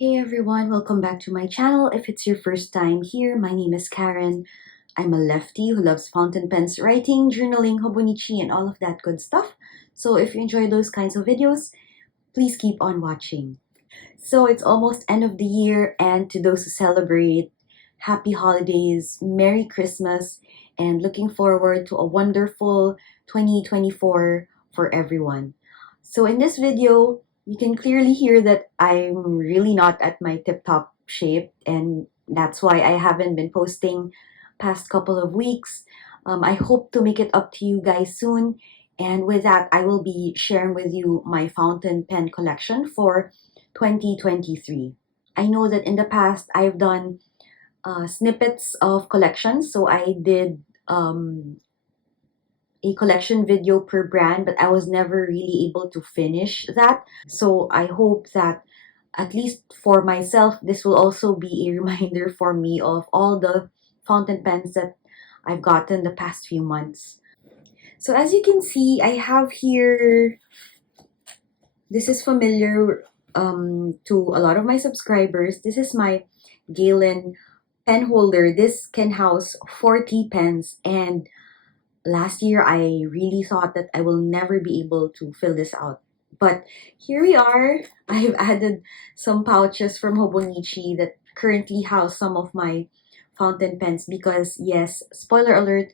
Hey everyone, welcome back to my channel. If it's your first time here, my name is Karen. I'm a lefty who loves fountain pens, writing, journaling, hobonichi, and all of that good stuff. So if you enjoy those kinds of videos, please keep on watching. So it's almost end of the year, and to those who celebrate, happy holidays, Merry Christmas, and looking forward to a wonderful 2024 for everyone. So in this video, you can clearly hear that I'm really not at my tip-top shape, and that's why I haven't been posting past couple of weeks. I hope to make it up to you guys soon, and with that, I will be sharing with you my fountain pen collection for 2023. I know that in the past, I've done snippets of collections, so I did a collection video per brand, but I was never really able to finish that. So I hope that at least for myself, this will also be a reminder for me of all the fountain pens that I've gotten the past few months. So as you can see, I have here, this is familiar to a lot of my subscribers. This is my Galen pen holder. This can house 40 pens, and last year I really thought that I will never be able to fill this out. But here we are. I've added some pouches from Hobonichi that currently house some of my fountain pens because, yes, spoiler alert,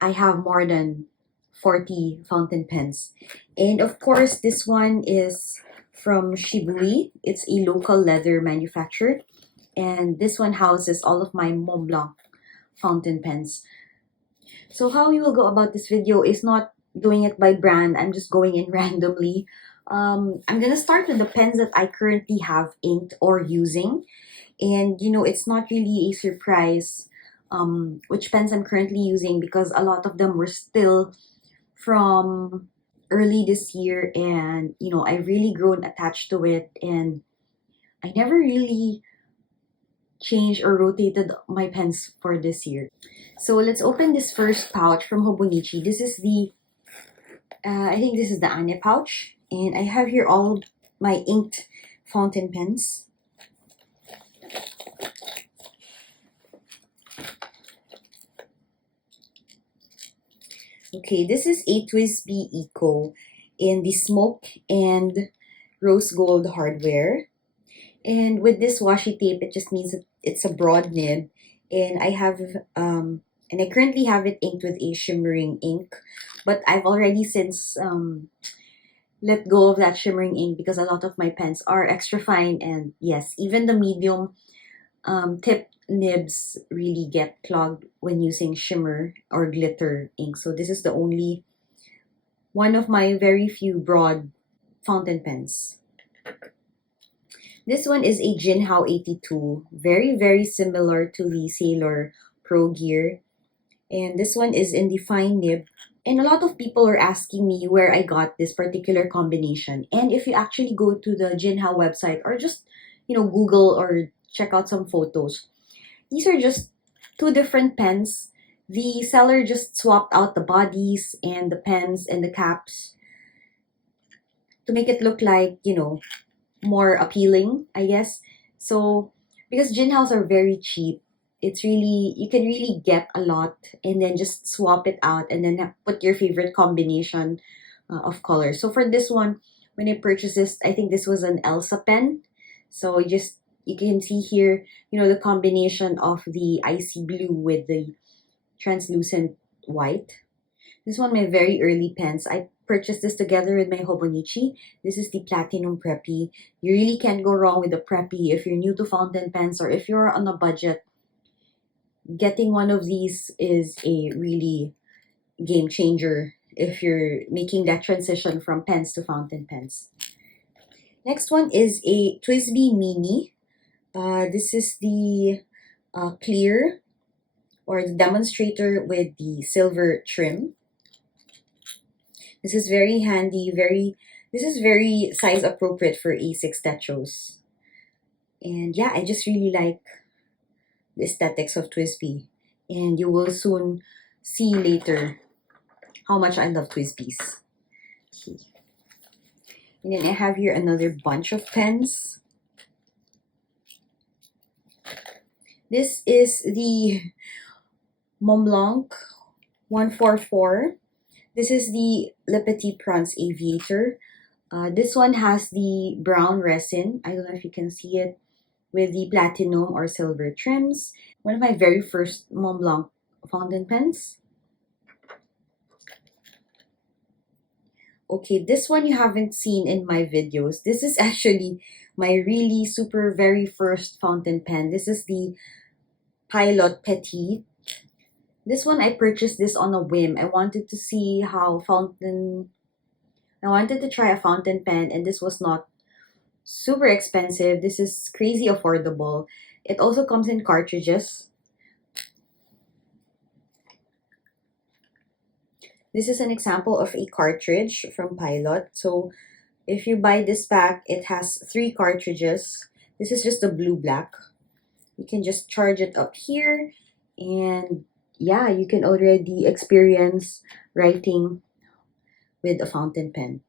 I have more than 40 fountain pens. And of course, this one is from Shibui. It's a local leather manufacturer. And this one houses all of my Montblanc fountain pens. So how we will go about this video is not doing it by brand. I'm just going in randomly. I'm gonna start with the pens that I currently have inked or using. And you know, it's not really a surprise which pens I'm currently using because a lot of them were still from early this year, and you know, I've really grown attached to it, and I never really changed or rotated my pens for this year. So let's open this first pouch from Hobonichi. This is the, I think this is the Ane pouch. And I have here all my inked fountain pens. Okay, this is a TWSBI Eco in the smoke and rose gold hardware. And with this washi tape, it just means that it's a broad nib. And I have, and I currently have it inked with a shimmering ink. But I've already since let go of that shimmering ink because a lot of my pens are extra fine. And yes, even the medium tip nibs really get clogged when using shimmer or glitter ink. So this is the only one of my very few broad fountain pens. This one is a Jinhao 82, very similar to the Sailor Pro Gear. And this one is in the fine nib. And a lot of people are asking me where I got this particular combination. And if you actually go to the Jinhao website or just, you know, Google or check out some photos, these are just two different pens. The seller just swapped out the bodies and the pens and the caps to make it look like, you know, more appealing, I guess. So because Jinhaos are very cheap, it's really, you can really get a lot and then just swap it out and then put your favorite combination of colors. So for this one, when I purchased this, I think this was an Elsa pen. So you can see here, you know, the combination of the icy blue with the translucent white. This one, my very early pens. I purchased this together with my Hobonichi. This is the Platinum Preppy. You really can't go wrong with the Preppy if you're new to fountain pens or if you're on a budget. Getting one of these is a really game changer if you're making that transition from pens to fountain pens. Next one is a TWSBI Mini. This is the clear or the demonstrator with the silver trim. This is very handy, this is very size appropriate for A6 tetros. And yeah, I just really like the aesthetics of TWSBI. And you will soon see later how much I love TWSBIs. Okay. And then I have here another bunch of pens. This is the Montblanc 144. This is the Le Petit Prince Aviator. This one has the brown resin. I don't know if you can see it, with the platinum or silver trims. One of my very first Montblanc fountain pens. Okay, this one you haven't seen in my videos. This is actually my really super very first fountain pen. This is the Pilot Petit. This one I purchased this on a whim. I wanted to see how I wanted to try a fountain pen, and this was not super expensive. This is crazy affordable. It also comes in cartridges. This is an example of a cartridge from Pilot. So if you buy this pack, it has 3 cartridges. This is just the blue black. You can just charge it up here, and yeah, you can already experience writing with a fountain pen.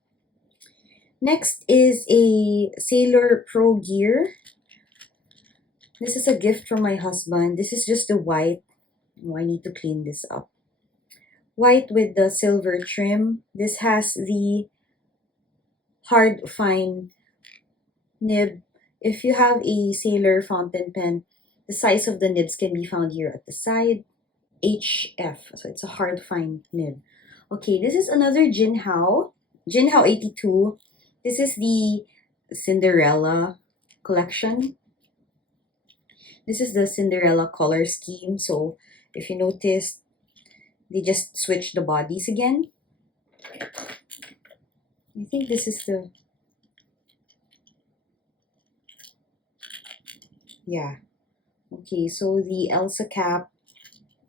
Next is a Sailor Pro Gear. This is a gift from my husband. This is just the white. Oh, I need to clean this up. White with the silver trim. This has the hard fine nib. If you have a Sailor fountain pen, the size of the nibs can be found here at the side. HF, so it's a hard fine nib. Okay, this is another Jinhao 82. This is the Cinderella collection. This is the Cinderella color scheme. So if you notice, they just switched the bodies again. I think this is the, yeah. Okay, so the Elsa cap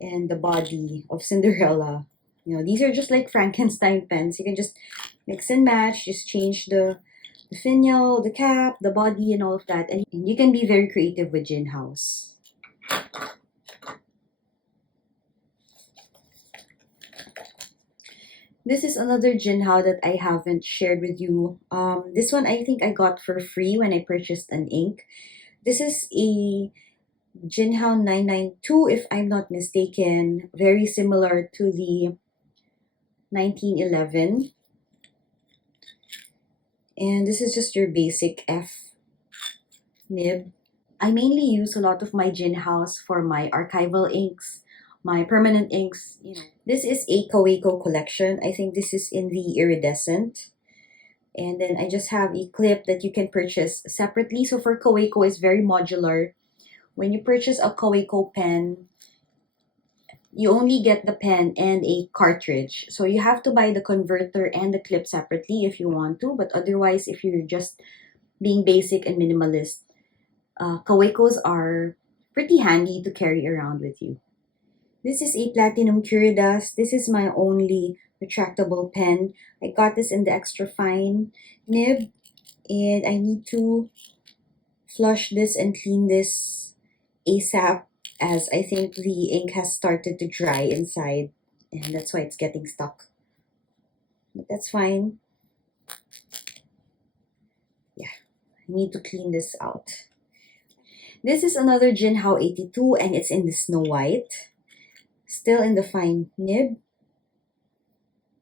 and the body of Cinderella. You know, these are just like Frankenstein pens. You can just mix and match, just change the finial, the cap, the body, and all of that. And you can be very creative with Jinhaos. This is another Jinhao that I haven't shared with you. This one I think I got for free when I purchased an ink. This is a Jinhao 992, if I'm not mistaken. Very similar to the 1911. And this is just your basic F nib. I mainly use a lot of my Jinhaos for my archival inks, my permanent inks. You know, this is a Kaweco collection. I think this is in the iridescent. And then I just have a clip that you can purchase separately. So for Kaweco, it's very modular. When you purchase a Kaweco pen, you only get the pen and a cartridge. So you have to buy the converter and the clip separately if you want to. But otherwise, if you're just being basic and minimalist, Kawecos are pretty handy to carry around with you. This is a Platinum Curidas. This is my only retractable pen. I got this in the extra fine nib, and I need to flush this and clean this ASAP, as I think the ink has started to dry inside, and that's why it's getting stuck. But that's fine. Yeah, I need to clean this out. This is another Jinhao 82, and it's in the Snow White. Still in the fine nib.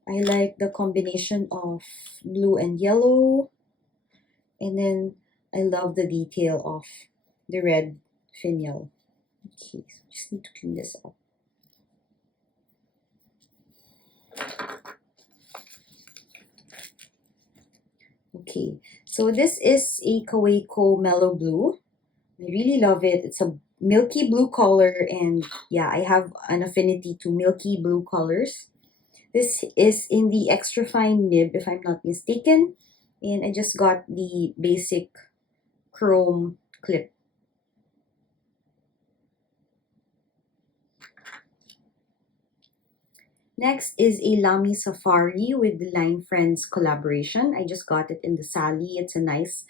I like the combination of blue and yellow. And then I love the detail of the red finial. Okay, so just need to clean this up. Okay, so this is a Kaweco Mellow Blue. I really love it. It's a milky blue color, and yeah, I have an affinity to milky blue colors. This is in the extra fine nib, if I'm not mistaken, and I just got the basic chrome clip. Next is a Lamy Safari with the Line Friends collaboration. I just got it in the Sally. It's a nice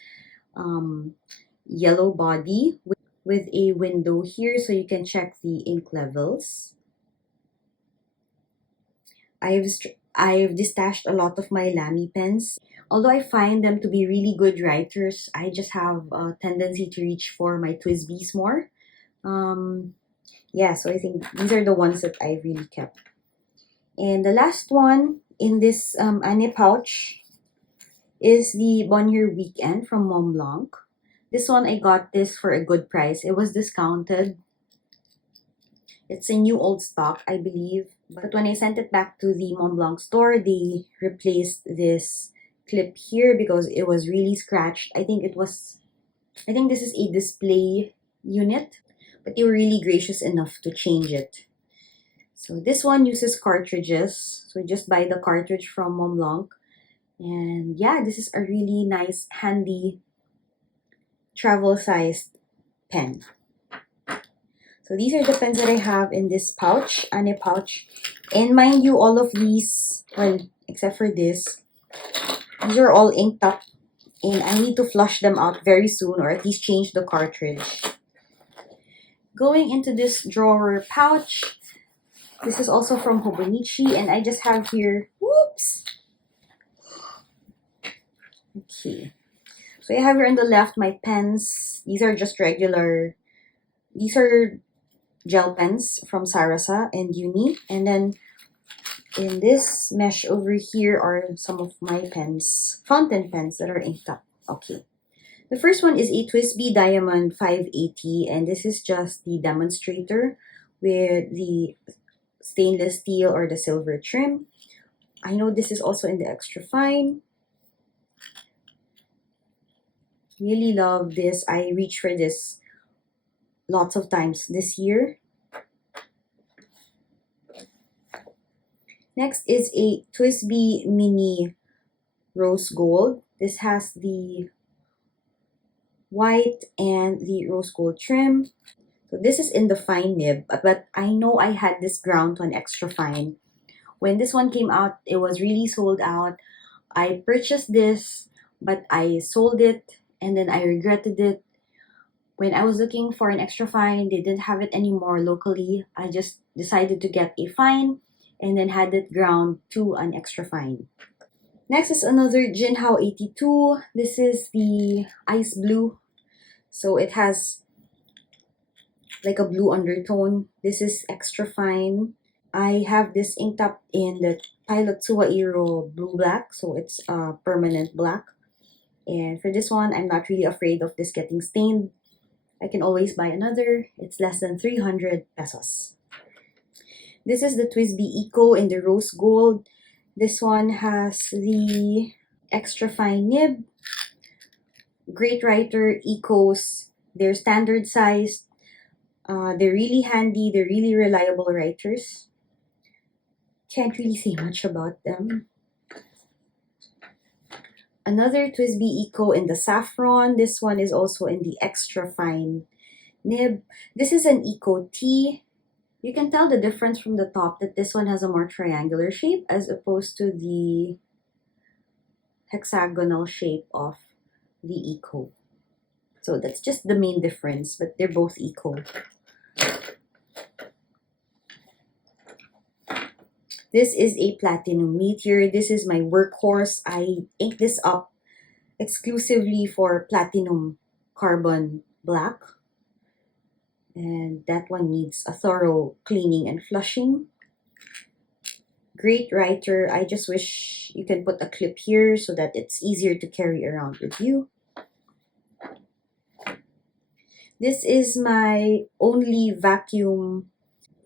yellow body with a window here so you can check the ink levels. I've distashed a lot of my Lamy pens. Although I find them to be really good writers, I just have a tendency to reach for my TWSBIs more. Yeah, so I think these are the ones that I really kept. And the last one in this Ane pouch is the Bonnier Weekend from Montblanc. This one, I got this for a good price. It was discounted. It's a new old stock, I believe. But when I sent it back to the Montblanc store, they replaced this clip here because it was really scratched. I think this is a display unit, but they were really gracious enough to change it. So this one uses cartridges. So just buy the cartridge from Montblanc. And yeah, this is a really nice, handy, travel-sized pen. So these are the pens that I have in this pouch, Ane pouch. And mind you, all of these, well, except for this, these are all inked up. And I need to flush them out very soon, or at least change the cartridge. Going into this drawer pouch, this is also from Hobonichi, and I just have here, whoops! Okay. So I have here on the left my pens. These are just regular, these are gel pens from Sarasa and Uni. And then in this mesh over here are some of my pens, fountain pens that are inked up. Okay. The first one is a TWSBI Diamond 580, and this is just the demonstrator with the stainless steel or the silver trim. I know this is also in the extra fine. Really love this. I reached for this lots of times this year. Next is a TWSBI Mini Rose Gold. This has the white and the rose gold trim. So this is in the fine nib, but I know I had this ground on extra fine. When this one came out, it was really sold out. I purchased this, but I sold it and then I regretted it. When I was looking for an extra fine, they didn't have it anymore locally. I just decided to get a fine and then had it ground to an extra fine. Next is another Jinhao 82. This is the ice blue. So it has like a blue undertone. This is extra fine. I have this inked up in the Pilot Suwairo blue black. So it's a permanent black. And for this one, I'm not really afraid of this getting stained. I can always buy another. It's less than 300 pesos. This is the TWSBI Eco in the rose gold. This one has the extra fine nib. Great writer, Ecos. They're standard sized. They're really handy. They're really reliable writers. Can't really say much about them. Another TWSBI Eco in the saffron. This one is also in the extra fine nib. This is an Eco T. You can tell the difference from the top that this one has a more triangular shape as opposed to the hexagonal shape of the Eco. So that's just the main difference, but they're both Eco. This is a Platinum Meteor. This is my workhorse. I inked this up exclusively for Platinum Carbon Black. And that one needs a thorough cleaning and flushing. Great writer. I just wish you can put a clip here so that it's easier to carry around with you. This is my only vacuum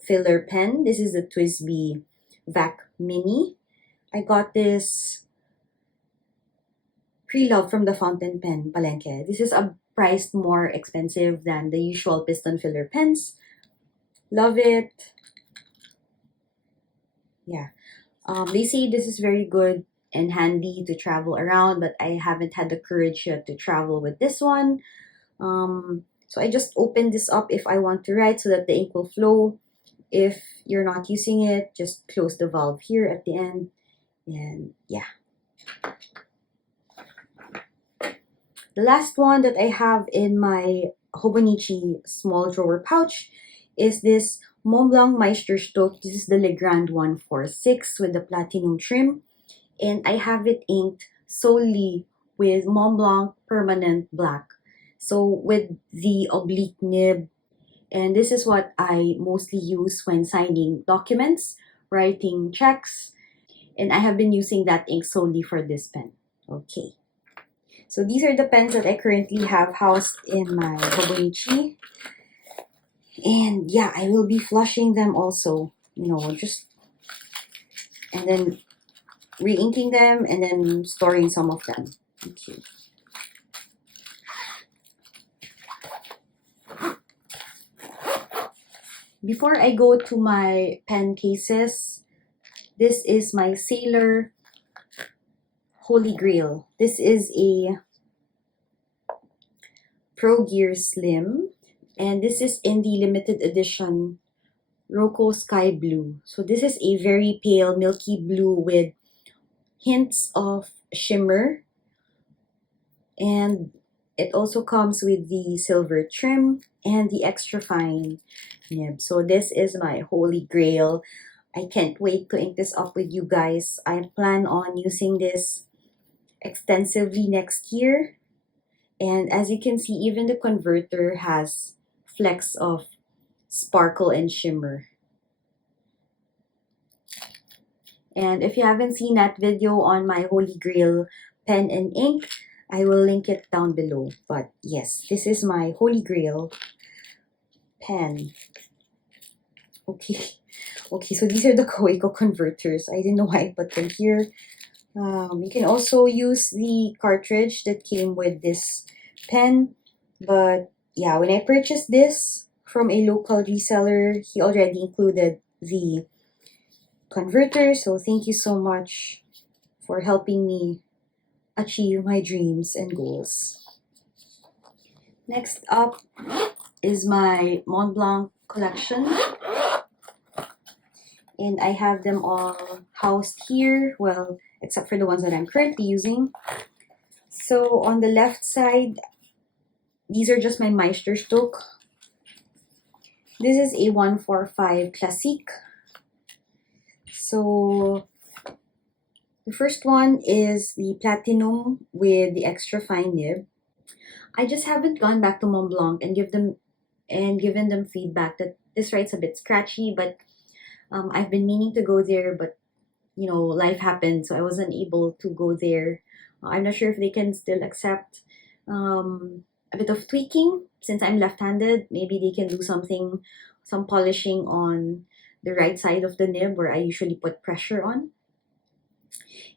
filler pen. This is the TWSBI Vac Mini. I got this pre-love from the fountain pen Palenque. This is priced more expensive than the usual piston filler pens. Love it. Yeah. They say this is very good and handy to travel around, but I haven't had the courage yet to travel with this one. So I just open this up if I want to write so that the ink will flow. If you're not using it, just close the valve here at the end. And yeah. The last one that I have in my Hobonichi small drawer pouch is this Montblanc Meisterstück. This is the Legrand 146 with the platinum trim. And I have it inked solely with Montblanc Permanent Black. So with the oblique nib And this is what I mostly use when signing documents, writing checks, and I have been using that ink solely for this pen. Okay. So these are the pens that I currently have housed in my Hobonichi. And yeah, I will be flushing them also, just, and then re-inking them and then storing some of them. Okay. Before I go to my pen cases, this is my Sailor Holy Grail. This is a Pro Gear Slim, and this is in the limited edition Rocco Sky Blue. So this is a very pale milky blue with hints of shimmer, and it also comes with the silver trim and the extra fine nib. So this is my holy grail. I can't wait to ink this up with you guys. I plan on using this extensively next year. And as you can see, even the converter has flecks of sparkle and shimmer. And if you haven't seen that video on my Holy Grail pen and ink, I will link it down below. But yes, this is my Holy Grail pen. Okay. Okay, so these are the Koiko converters. I didn't know why I put them here. You can also use the cartridge that came with this pen. But yeah, when I purchased this from a local reseller, he already included the converter. So thank you so much for helping me achieve my dreams and goals. Next up is my Montblanc collection. And I have them all housed here, well, except for the ones that I'm currently using. So on the left side, these are just my Meisterstück. This is a 145 Classique. So the first one is the Platinum with the extra fine nib. I just haven't gone back to Montblanc and given them feedback that this writes a bit scratchy, but I've been meaning to go there, but life happened, so I wasn't able to go there. I'm not sure if they can still accept a bit of tweaking since I'm left-handed. Maybe they can do some polishing on the right side of the nib where I usually put pressure on.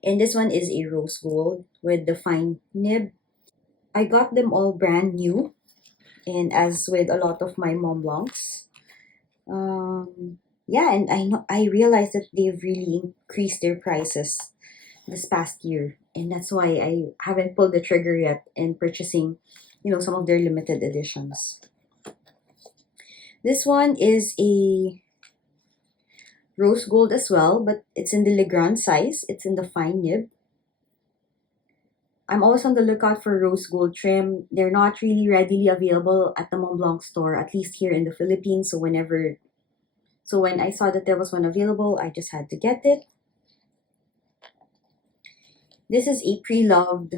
And this one is a rose gold with the fine nib. I got them all brand new, and as with a lot of my Montblancs. Yeah, and I realized that they've really increased their prices this past year, and that's why I haven't pulled the trigger yet in purchasing, some of their limited editions. This one is a rose gold as well, but it's in the Legrand size. It's in the fine nib. I'm always on the lookout for rose gold trim. They're not really readily available at the Montblanc store, at least here in the Philippines. So when I saw that there was one available, I just had to get it. This is a pre-loved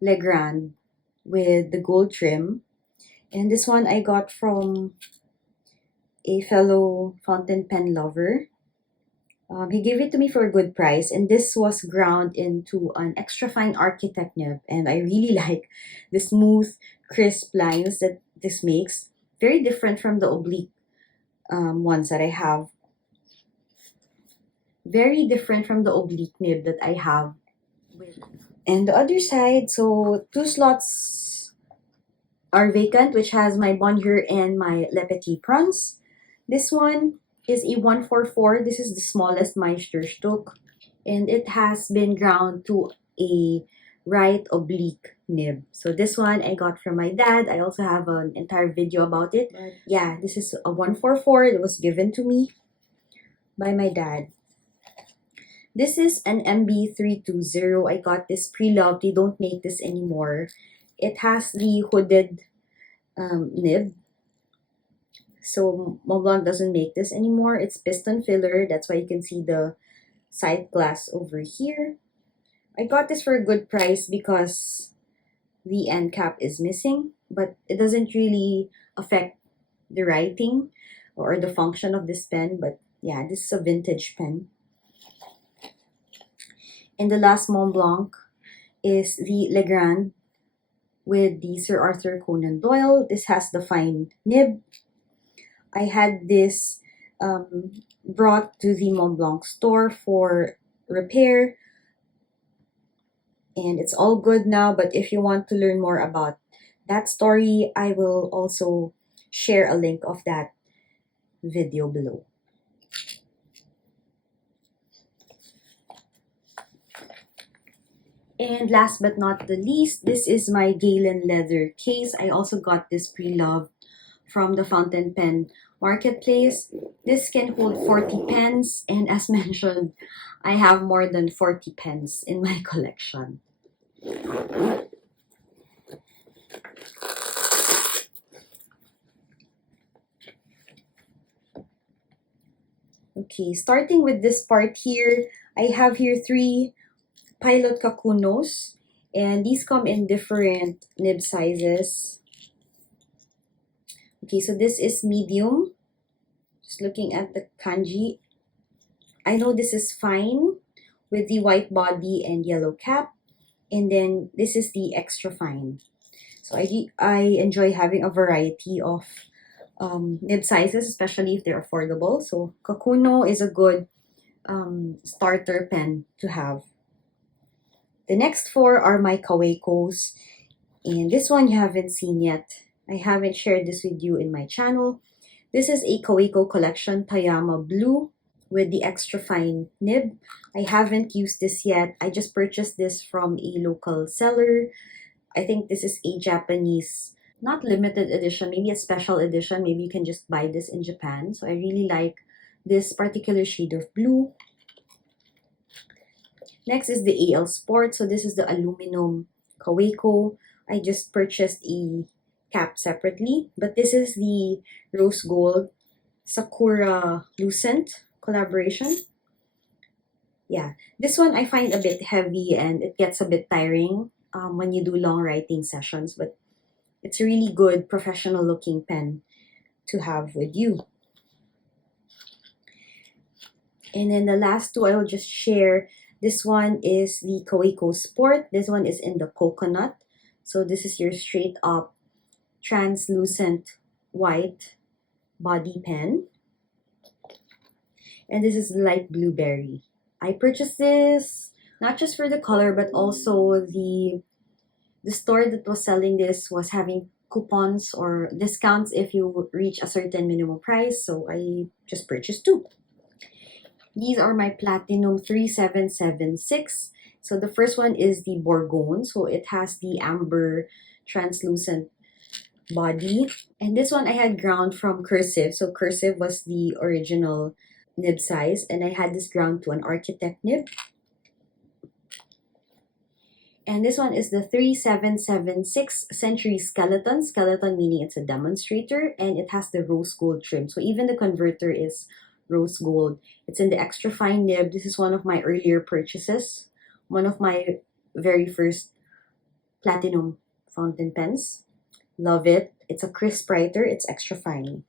Legrand with the gold trim. And this one I got from a fellow fountain pen lover. He gave it to me for a good price, and this was ground into an extra fine architect nib, and I really like the smooth, crisp lines that this makes. Very different from the oblique ones that I have. Very different from the oblique nib that I have. And the other side, so 2 slots are vacant, which has my Bonjour and my Le Petit Prince. This one is a 144. This is the smallest Meisterstück, and it has been ground to a right oblique nib. So this one I got from my dad. I also have an entire video about it. But yeah, this is a 144 that was given to me by my dad. This is an MB320. I got this pre-loved. They don't make this anymore. It has the hooded nib. So Montblanc doesn't make this anymore. It's piston filler. That's why you can see the side glass over here. I got this for a good price because the end cap is missing, but it doesn't really affect the writing or the function of this pen, but yeah, this is a vintage pen. And the last Montblanc is the Legrand with the Sir Arthur Conan Doyle. This has the fine nib. I had this brought to the Montblanc store for repair, and it's all good now. But if you want to learn more about that story, I will also share a link of that video below. And last but not the least, this is my Galen leather case. I also got this pre-loved from the fountain pen marketplace. This can hold 40 pens, and as mentioned, I have more than 40 pens in my collection. Okay, starting with this part here, I have here 3 Pilot Kakunos, and these come in different nib sizes. Okay, so this is medium. Just looking at the kanji, I know this is fine with the white body and yellow cap, and then this is the extra fine. So I enjoy having a variety of nib sizes, especially if they're affordable. So Kakuno is a good starter pen to have. The next 4 are my Kawekos, and this one you haven't seen yet. I haven't shared this with you in my channel. This is a Kaweko collection Tayama Blue with the extra fine nib. I haven't used this yet. I just purchased this from a local seller. I think this is a Japanese, not limited edition, maybe a special edition. Maybe you can just buy this in Japan. So I really like this particular shade of blue. Next is the AL Sport. So this is the aluminum Kaweko. I just purchased a cap separately, but this is the rose gold Sakura Lucent collaboration. Yeah, this one I find a bit heavy and it gets a bit tiring when you do long writing sessions, but it's a really good professional looking pen to have with you. And then the last 2 I will just share. This one is the Kaweko Sport. This one is in the coconut. So this is your straight up translucent white body pen. And this is light blueberry. I purchased this not just for the color, but also the store that was selling this was having coupons or discounts if you reach a certain minimum price. So I just purchased 2. These are my Platinum 3776. So the first one is the Bourgogne. So it has the amber translucent body. And this one I had ground from Cursive. So Cursive was the original nib size. And I had this ground to an Architect nib. And this one is the 3776 Century Skeleton. Skeleton meaning it's a demonstrator. And it has the rose gold trim. So even the converter is rose gold. It's in the extra fine nib. This is one of my earlier purchases. One of my very first platinum fountain pens. Love it. It's a crisp writer. It's extra fine.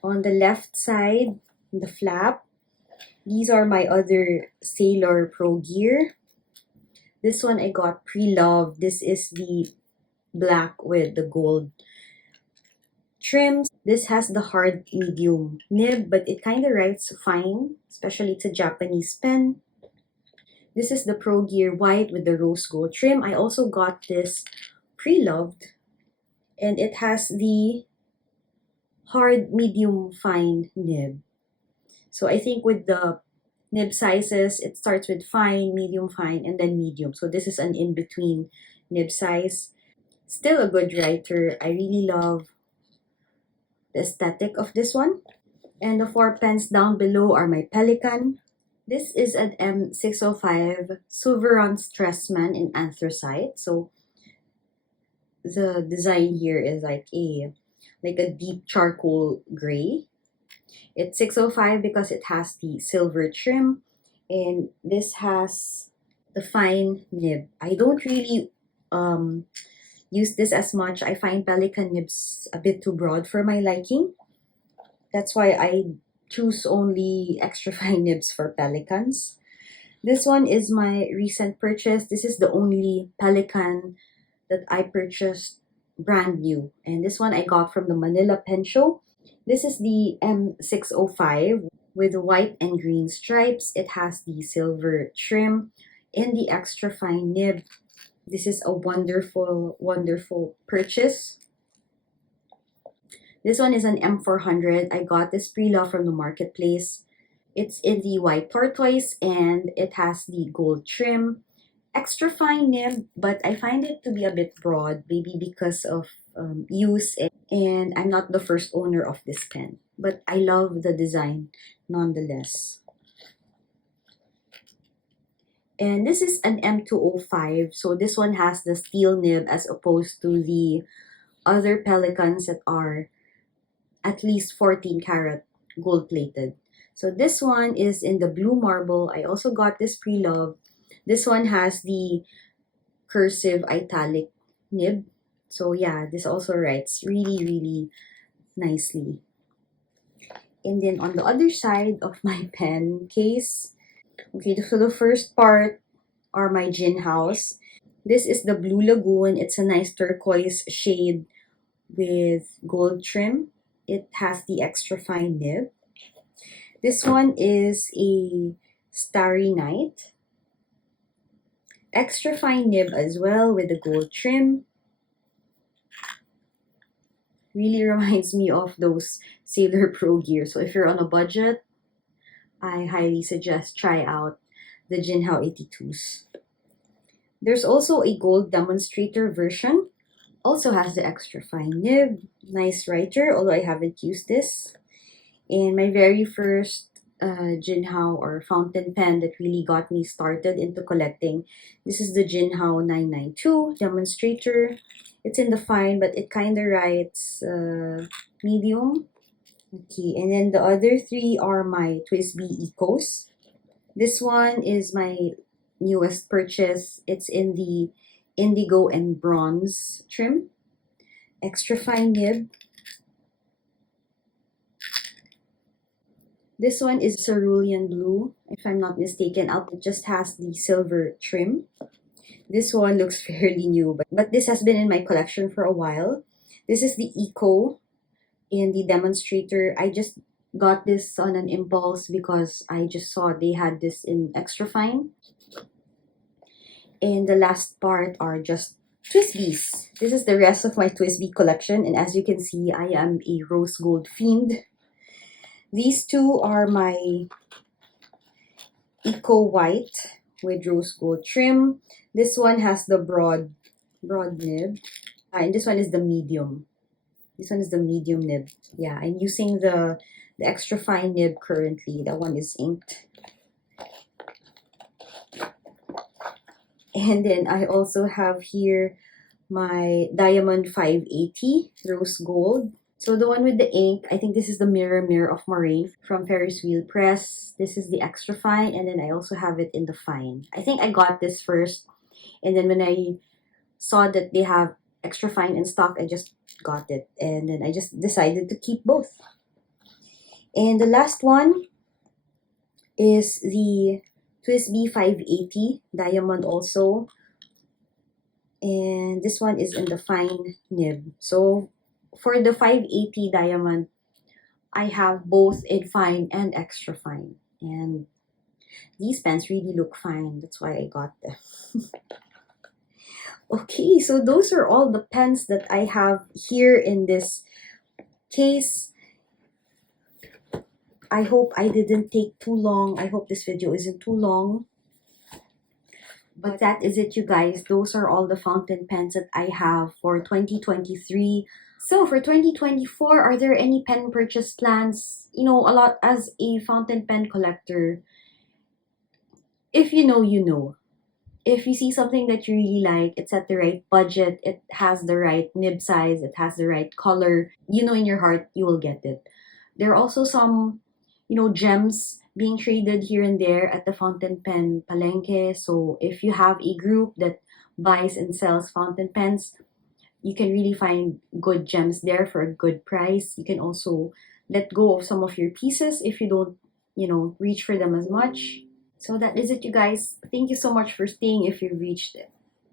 On the left side, the flap, these are my other Sailor Pro gear. This one I got pre-loved. This is the black with the gold trims. This has the hard medium nib, but it kind of writes fine, especially it's a Japanese pen. This is the Pro Gear white with the rose gold trim. I also got this pre-loved, and it has the hard medium fine nib. So I think with the nib sizes, it starts with fine, medium fine, and then medium. So this is an in-between nib size. Still a good writer. I really love the aesthetic of this one. And the 4 pens down below are my Pelikan. This is an M605 Sovereign Stressman in anthracite. So the design here is like a deep charcoal gray. It's 605 because it has the silver trim, and this has the fine nib. I don't really use this as much. I find Pelikan nibs a bit too broad for my liking. That's why I choose only extra fine nibs for Pelikans. This one is my recent purchase. This is the only Pelikan that I purchased brand new. And this one I got from the Manila Pen Show. This is the M605 with white and green stripes. It has the silver trim and the extra fine nib. This is a wonderful, wonderful purchase. This one is an M400. I got this pre-love from the marketplace. It's in the white tortoise and it has the gold trim. Extra fine nib, but I find it to be a bit broad, maybe because of use, and I'm not the first owner of this pen, but I love the design nonetheless. And this is an M205, so this one has the steel nib as opposed to the other Pelikans that are at least 14 karat gold plated. So this one is in the blue marble. I also got this pre-love. This one has the cursive italic nib. So yeah, this also writes really, really nicely. And then on the other side of my pen case, okay, so the first part are my gin house. This is the Blue Lagoon. It's a nice turquoise shade with gold trim. It has the extra fine nib. This one is a Starry Night. Extra fine nib as well with the gold trim. Really reminds me of those Sailor Pro gear. So if you're on a budget, I highly suggest try out the Jinhao 82s. There's also a gold demonstrator version. Also has the extra fine nib. Nice writer, although I haven't used this. And my very first Jinhao or fountain pen that really got me started into collecting. This is the Jinhao 992 demonstrator. It's in the fine, but it kind of writes medium. Okay, and then the other three are my TWSBI Ecos. This one is my newest purchase. It's in the indigo and bronze trim. Extra fine nib. This one is cerulean blue, if I'm not mistaken. It just has the silver trim. This one looks fairly new, but this has been in my collection for a while. This is the Eco in the demonstrator. I just got this on an impulse because I just saw they had this in extra fine. And the last part are just TWSBIs. This is the rest of my TWSBI collection, and as you can see, I am a rose gold fiend. These two are my Eco White with rose gold trim. This one has the broad nib, and this one is the medium. This one is the medium nib. Yeah, I'm using the extra fine nib currently. That one is inked. And then I also have here my Diamond 580 Rose Gold. So the one with the ink, I think this is the Mirror of Moraine from Ferris Wheel Press. This is the extra fine, and then I also have it in the fine. I think I got this first, and then when I saw that they have extra fine in stock, I just got it, and then I just decided to keep both. And the last one is the TWSBI 580 Diamond also, and this one is in the fine nib. So for the 580 Diamond, I have both in fine and extra fine, and these pens really look fine. That's why I got them. Okay, so those are all the pens that I have here in this case. I hope I didn't take too long. I hope this video isn't too long. But that is it, you guys. Those are all the fountain pens that I have for 2023. So for 2024, are there any pen purchase plans? You know, a lot as a fountain pen collector. If you know, you know. If you see something that you really like, it's at the right budget, it has the right nib size, it has the right color, you know in your heart you will get it. There are also some, you know, gems being traded here and there at the fountain pen palenque. So if you have a group that buys and sells fountain pens, You can really find good gems there for a good price. You can also let go of some of your pieces if you don't, reach for them as much. So that is it, you guys. Thank you so much for staying if you reached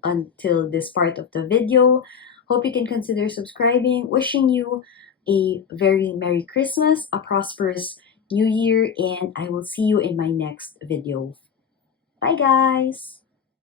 until this part of the video. Hope you can consider subscribing. Wishing you a very Merry Christmas, a prosperous New Year, and I will see you in my next video. Bye, guys!